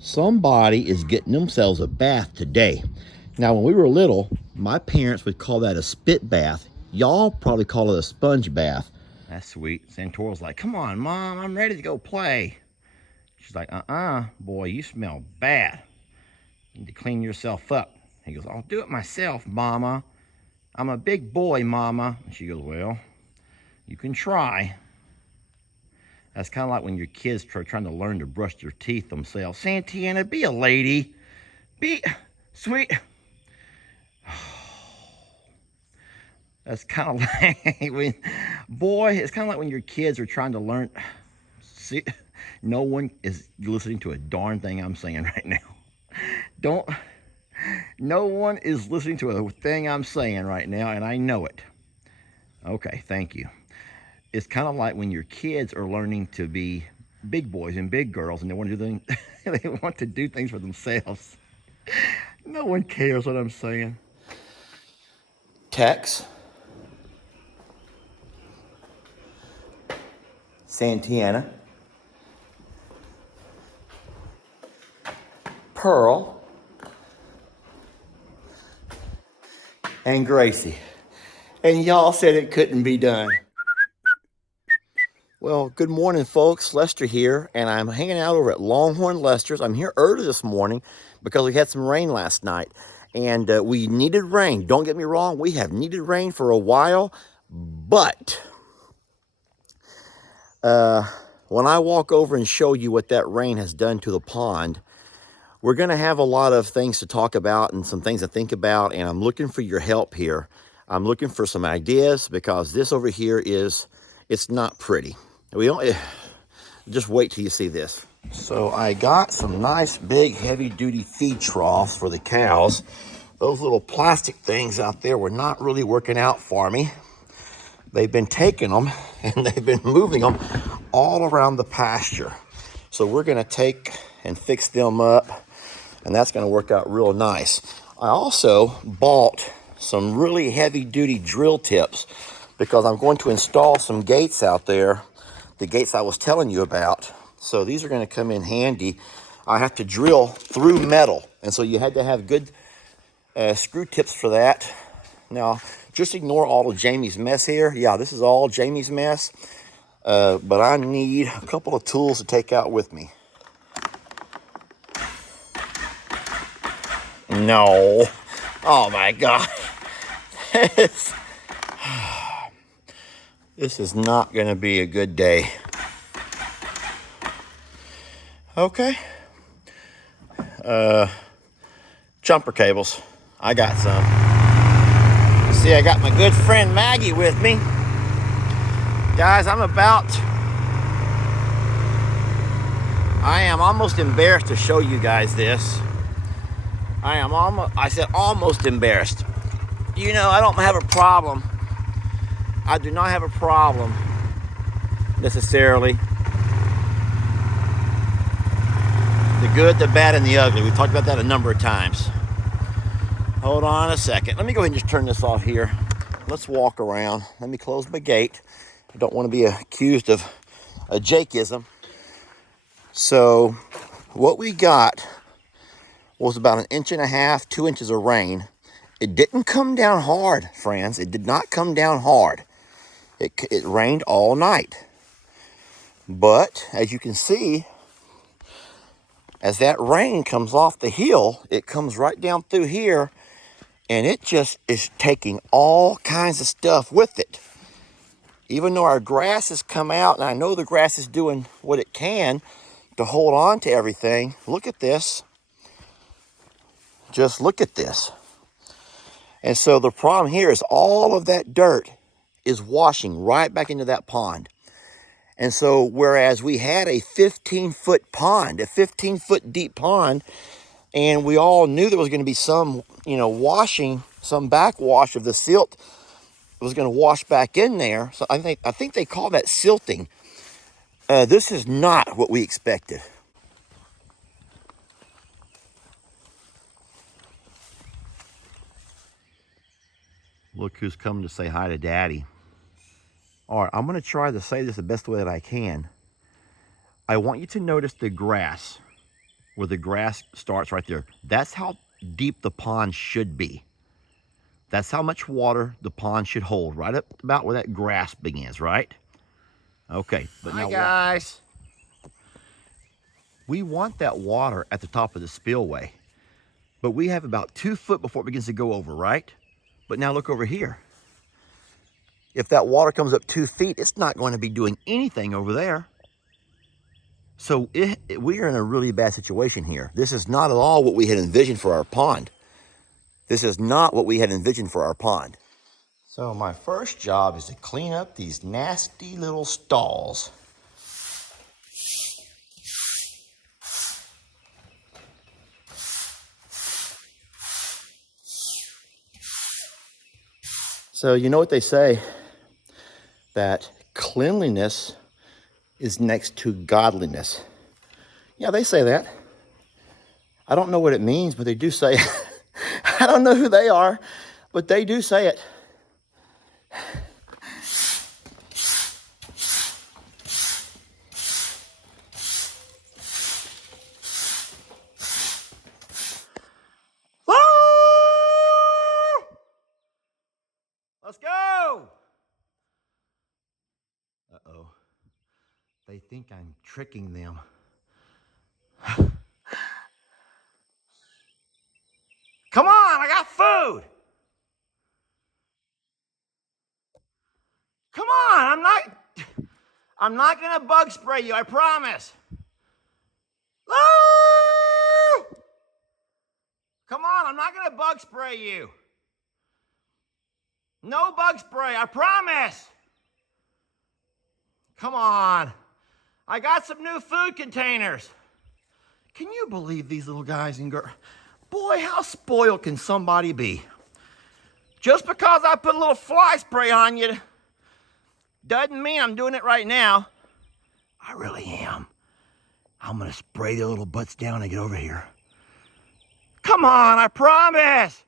Somebody is getting themselves a bath today. Now, when we were little, my parents would call that a spit bath. Y'all probably call it a sponge bath. That's sweet. Santora's like, come on, Mom, I'm ready to go play. She's like, boy, you smell bad. You need to clean yourself up. He goes, I'll do it myself, Mama. I'm a big boy, Mama. And she goes, well, you can try. That's kind of like when your kids are trying to learn to brush their teeth themselves. Santana, be a lady. Be sweet. That's kind of like when, boy, it's kind of like when your kids are trying to learn. See, no one is listening to a darn thing I'm saying right now. No one is listening to a thing I'm saying right now, and I know it. Okay, thank you. It's kind of like when your kids are learning to be big boys and big girls, and they want to do things, they want to do things for themselves. No one cares what I'm saying. Tex, Santana, Pearl, and Gracie. And y'all said it couldn't be done. Well, good morning, folks. Lester here, and I'm hanging out over at Longhorn Lester's. I'm here early this morning because we had some rain last night, and we needed rain. Don't get me wrong, we have needed rain for a while, but when I walk over and show you what that rain has done to the pond, we're going to have a lot of things to talk about and some things to think about, and I'm looking for your help here. I'm looking for some ideas because this over here it's not pretty. We don't, just wait till you see this. So I got some nice big heavy duty feed troughs for the cows. Those little plastic things out there were not really working out for me. They've been taking them and they've been moving them all around the pasture. So we're gonna take and fix them up, and that's gonna work out real nice. I also bought some really heavy duty drill tips because I'm going to install some gates out there, the gates I was telling you about. So these are going to come in handy. I have to drill through metal, and so you had to have good screw tips for that. Now, just ignore all of Jamie's mess here. Yeah, this is all Jamie's mess, but I need a couple of tools to take out with me. No. Oh my God. This is not going to be a good day. Okay. Jumper cables. I got some. See, I got my good friend Maggie with me. Guys, I am almost embarrassed to show you guys this. I said almost embarrassed. You know, I don't have a problem. I do not have a problem necessarily. The good, the bad, and the ugly. We talked about that a number of times. Hold on a second. Let me go ahead and just turn this off here. Let's walk around. Let me close my gate. I don't want to be accused of a Jakeism. So what we got was about 1.5 inches, 2 inches of rain. It didn't come down hard, friends. It did not come down hard. It rained all night. But as you can see, as that rain comes off the hill, it comes right down through here, and it just is taking all kinds of stuff with it. Even though our grass has come out, and I know the grass is doing what it can to hold on to everything, look at this. Just look at this. And so the problem here is all of that dirt is washing right back into that pond. And so whereas we had a 15-foot pond, a 15-foot deep pond, and we all knew there was going to be some, washing, some backwash of the silt was going to wash back in there. So I think they call that silting. This is not what we expected. Look who's come to say hi to Daddy. All right, I'm going to try to say this the best way that I can. I want you to notice the grass where the grass starts right there. That's how deep the pond should be. That's how much water the pond should hold, right up about where that grass begins, right? Okay, but now, hi guys. We want that water at the top of the spillway, but we have about 2 foot before it begins to go over, right? But now look over here. If that water comes up 2 feet, it's not going to be doing anything over there. So we are in a really bad situation here. This is not at all what we had envisioned for our pond. This is not what we had envisioned for our pond. So my first job is to clean up these nasty little stalls. So you know what they say, that cleanliness is next to godliness. Yeah, they say that. I don't know what it means, but they do say it. I don't know who they are, but they do say it. Let's go! Uh-oh. They think I'm tricking them. Come on, I got food! Come on, I'm not gonna bug spray you, I promise. Woo! Come on, I'm not gonna bug spray you. No bug spray, I promise. Come on. I got some new food containers. Can you believe these little guys and girls? Boy, how spoiled can somebody be? Just because I put a little fly spray on you doesn't mean I'm doing it right now. I really am. I'm gonna spray their little butts down and get over here. Come on, I promise.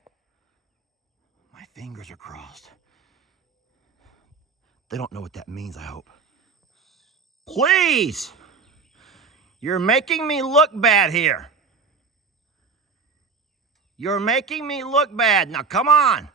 My fingers are crossed. They don't know what that means, I hope. Please! You're making me look bad here. You're making me look bad. Now, come on.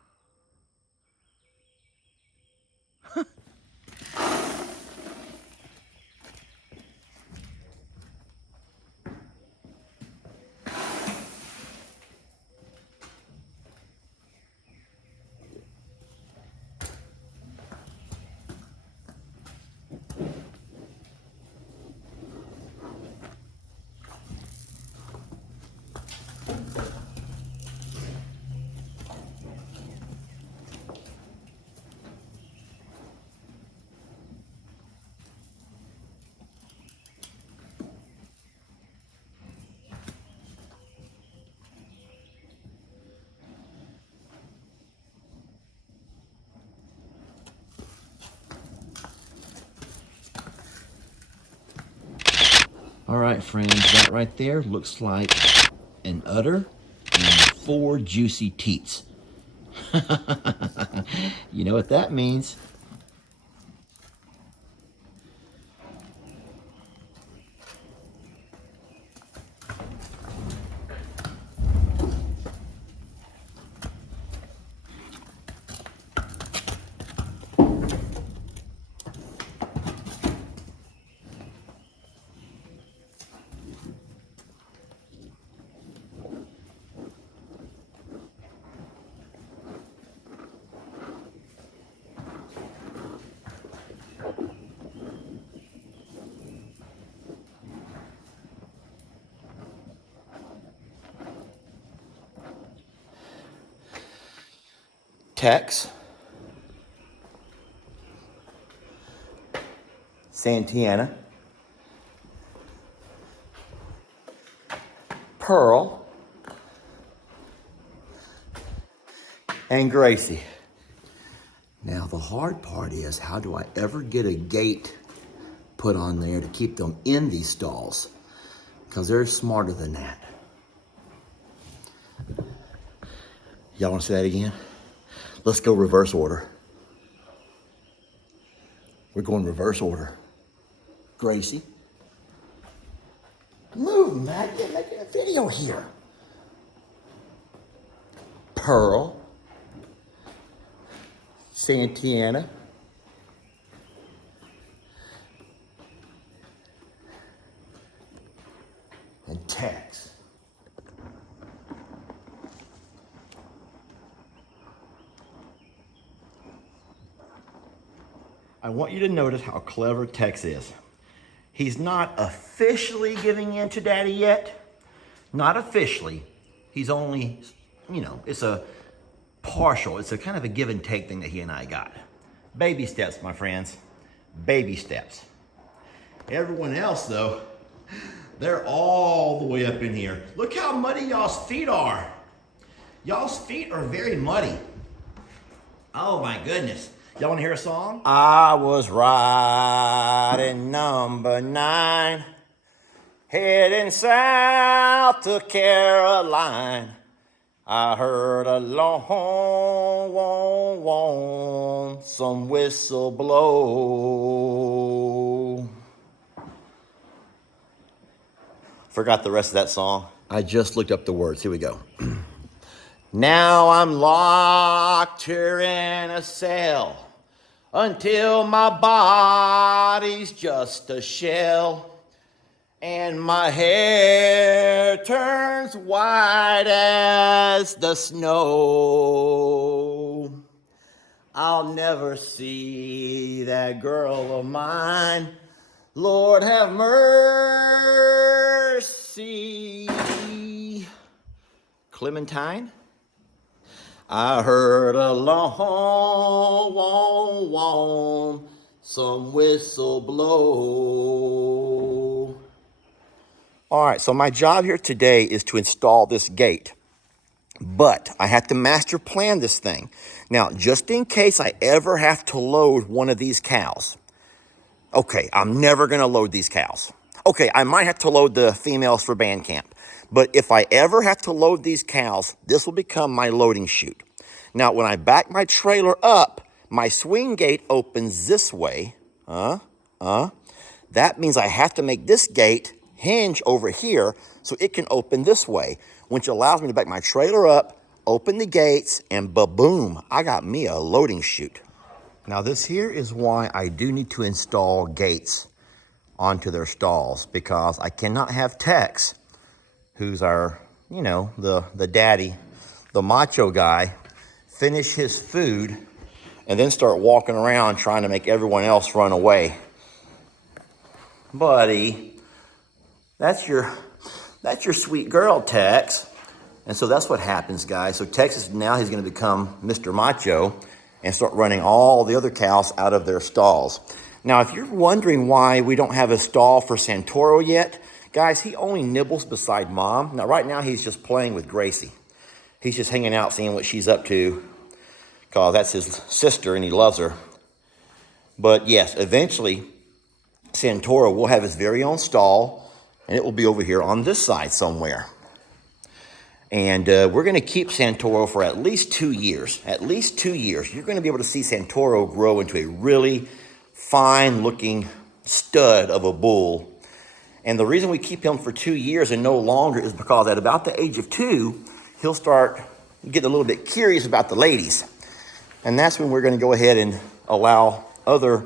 All right, friends, that right there looks like an udder and 4 juicy teats. You know what that means? Tex, Santiana, Pearl, and Gracie. Now the hard part is, how do I ever get a gate put on there to keep them in these stalls? Because they're smarter than that. Y'all want to say that again? Let's go reverse order. We're going reverse order. Gracie, move man, you're making a video here. Pearl, Santiana, and Tex. I want you to notice how clever Tex is. He's not officially giving in to Daddy yet. Not officially. He's only, it's a partial. It's a kind of a give and take thing that he and I got. Baby steps, my friends. Baby steps. Everyone else, though, they're all the way up in here. Look how muddy y'all's feet are. Y'all's feet are very muddy. Oh my goodness. Y'all want to hear a song? I was riding number 9, heading south to Caroline. I heard a long, some whistle blow. Forgot the rest of that song. I just looked up the words. Here we go. Now I'm locked here in a cell until my body's just a shell and my hair turns white as the snow. I'll never see that girl of mine. Lord have mercy. Clementine? I heard a long, some whistle blow. All right, so my job here today is to install this gate, but I have to master plan this thing. Now, just in case I ever have to load one of these cows. Okay, I'm never gonna load these cows. Okay, I might have to load the females for band camp, but if I ever have to load these cows, this will become my loading chute. Now, when I back my trailer up, my swing gate opens this way. That means I have to make this gate hinge over here so it can open this way, which allows me to back my trailer up, open the gates, and ba-boom, I got me a loading chute. Now, this here is why I do need to install gates onto their stalls, because I cannot have Tex, who's our, the daddy, the macho guy, finish his food and then start walking around trying to make everyone else run away. Buddy, that's your sweet girl, Tex. And so that's what happens, guys. So Tex is now, he's going to become Mr. Macho and start running all the other cows out of their stalls. Now, if you're wondering why we don't have a stall for Santoro yet, guys, he only nibbles beside Mom. Now, right now, he's just playing with Gracie. He's just hanging out, seeing what she's up to, because that's his sister and he loves her. But yes, eventually, Santoro will have his very own stall, and it will be over here on this side somewhere. And we're going to keep Santoro for at least 2 years. At least 2 years. You're going to be able to see Santoro grow into a really fine-looking stud of a bull. And the reason we keep him for 2 years and no longer is because at about the age of 2, he'll start getting a little bit curious about the ladies. And that's when we're going to go ahead and allow other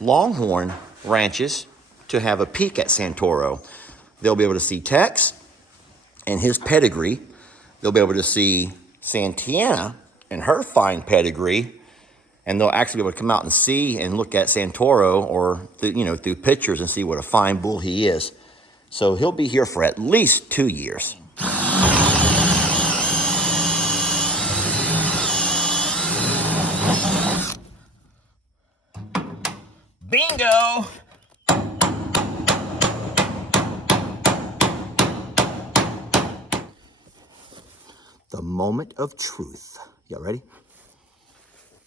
Longhorn ranches to have a peek at Santoro. They'll be able to see Tex and his pedigree. They'll be able to see Santiana and her fine pedigree. And they'll actually be able to come out and see and look at Santoro or through pictures and see what a fine bull he is. So he'll be here for at least 2 years. Bingo! The moment of truth. Y'all ready?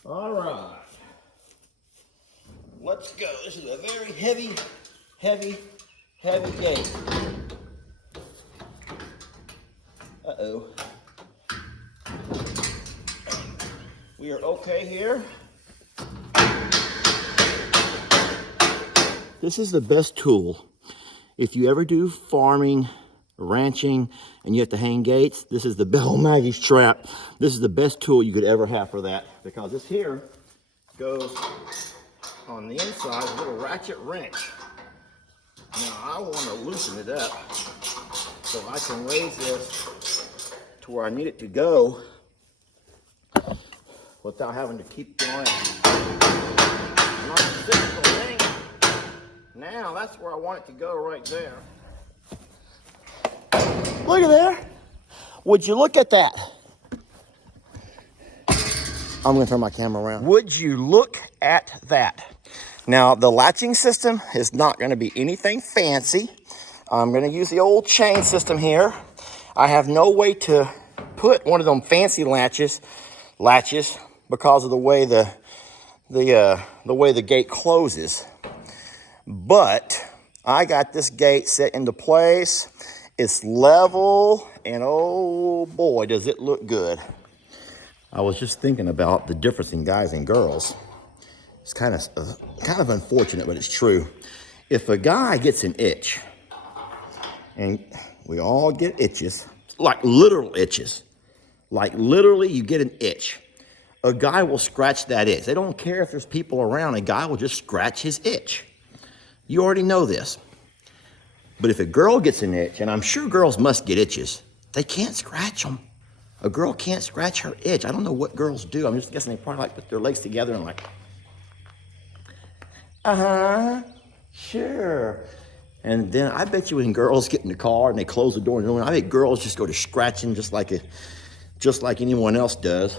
All right. Let's go. This is a very heavy gate. Uh-oh. We are okay here. This is the best tool. If you ever do farming, ranching, and you have to hang gates, this is the Bell Maggie's trap. This is the best tool you could ever have for that, because this here goes on the inside, a little ratchet wrench. Now I want to loosen it up so I can raise this to where I need it to go without having to keep going. Not a physical thing. Now that's where I want it to go, right there. Look at there. Would you look at that? I'm gonna turn my camera around. Would you look at that? Now the latching system is not gonna be anything fancy. I'm gonna use the old chain system here. I have no way to put one of them fancy latches because of the way the way the gate closes. But I got this gate set into place. It's level, and oh boy, does it look good. I was just thinking about the difference in guys and girls. It's kind of unfortunate, but it's true. If a guy gets an itch, and we all get itches, like literal itches, like literally you get an itch, a guy will scratch that itch. They don't care if there's people around, a guy will just scratch his itch. You already know this. But if a girl gets an itch, and I'm sure girls must get itches, they can't scratch them. A girl can't scratch her itch. I don't know what girls do. I'm just guessing they probably like put their legs together and like, sure. And then I bet you when girls get in the car and they close the door, I bet girls just go to scratching just like anyone else does.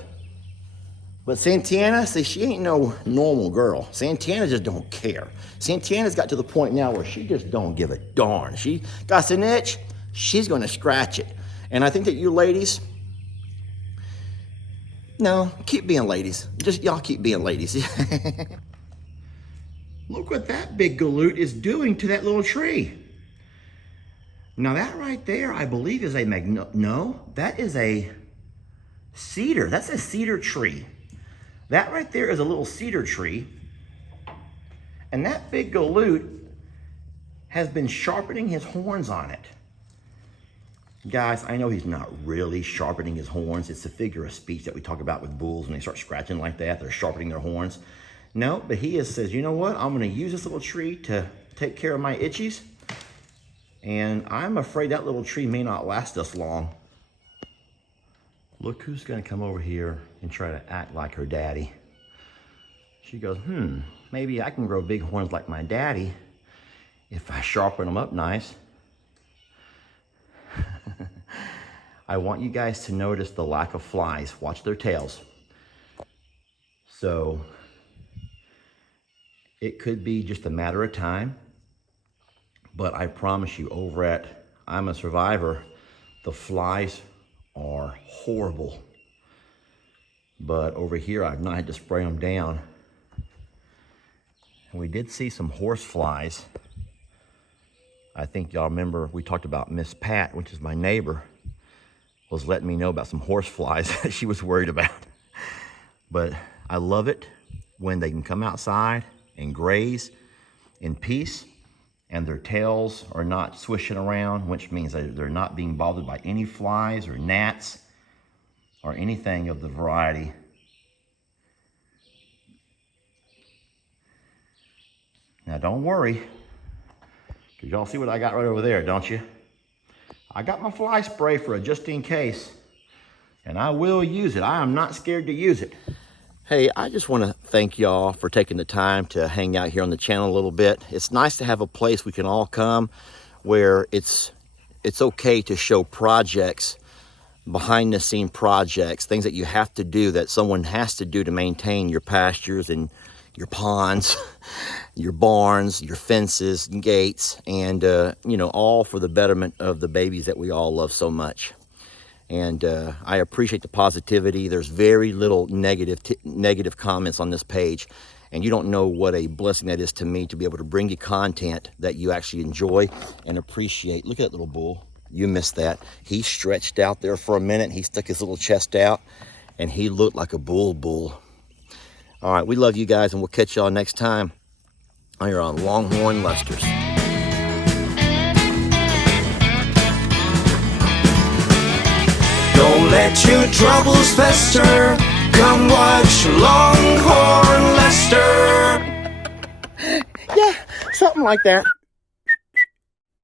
But Santana, see, she ain't no normal girl. Santana just don't care. Santana's got to the point now where she just don't give a darn. She got an itch, she's gonna scratch it. And I think that you ladies, no, keep being ladies. Just y'all keep being ladies. Look what that big galoot is doing to that little tree. Now that right there, I believe is a no, that is a cedar. That's a cedar tree. That right there is a little cedar tree. And that big galoot has been sharpening his horns on it. Guys, I know he's not really sharpening his horns. It's a figure of speech that we talk about with bulls when they start scratching like that. They're sharpening their horns. No, but he says, you know what? I'm gonna use this little tree to take care of my itchies. And I'm afraid that little tree may not last us long. Look who's gonna come over here and try to act like her daddy. She goes, maybe I can grow big horns like my daddy if I sharpen them up nice. I want you guys to notice the lack of flies. Watch their tails. So it could be just a matter of time, but I promise you over at I'm a Survivor, the flies are horrible. But over here, I've not had to spray them down. And we did see some horse flies. I think y'all remember we talked about Miss Pat, which is my neighbor, was letting me know about some horse flies that she was worried about. But I love it when they can come outside and graze in peace and their tails are not swishing around, which means that they're not being bothered by any flies or gnats or anything of the variety. Now don't worry, because y'all see what I got right over there, don't you? I got my fly spray for a just in case, and I will use it. I am not scared to use it. Hey, I just want to thank y'all for taking the time to hang out here on the channel a little bit. It's nice to have a place we can all come where it's okay to show projects, behind the scene projects, things that you have to do, that someone has to do to maintain your pastures and your ponds, your barns, your fences, and gates, and you know, all for the betterment of the babies that we all love so much. And I appreciate the positivity. There's very little negative comments on this page, and you don't know what a blessing that is to me to be able to bring you content that you actually enjoy and appreciate. Look at that little bull. You missed that. He stretched out there for a minute. He stuck his little chest out, and he looked like a bull. All right, we love you guys, and we'll catch y'all next time. You're on Longhorn Lester's. Don't let your troubles fester. Come watch Longhorn Lester. Yeah, something like that.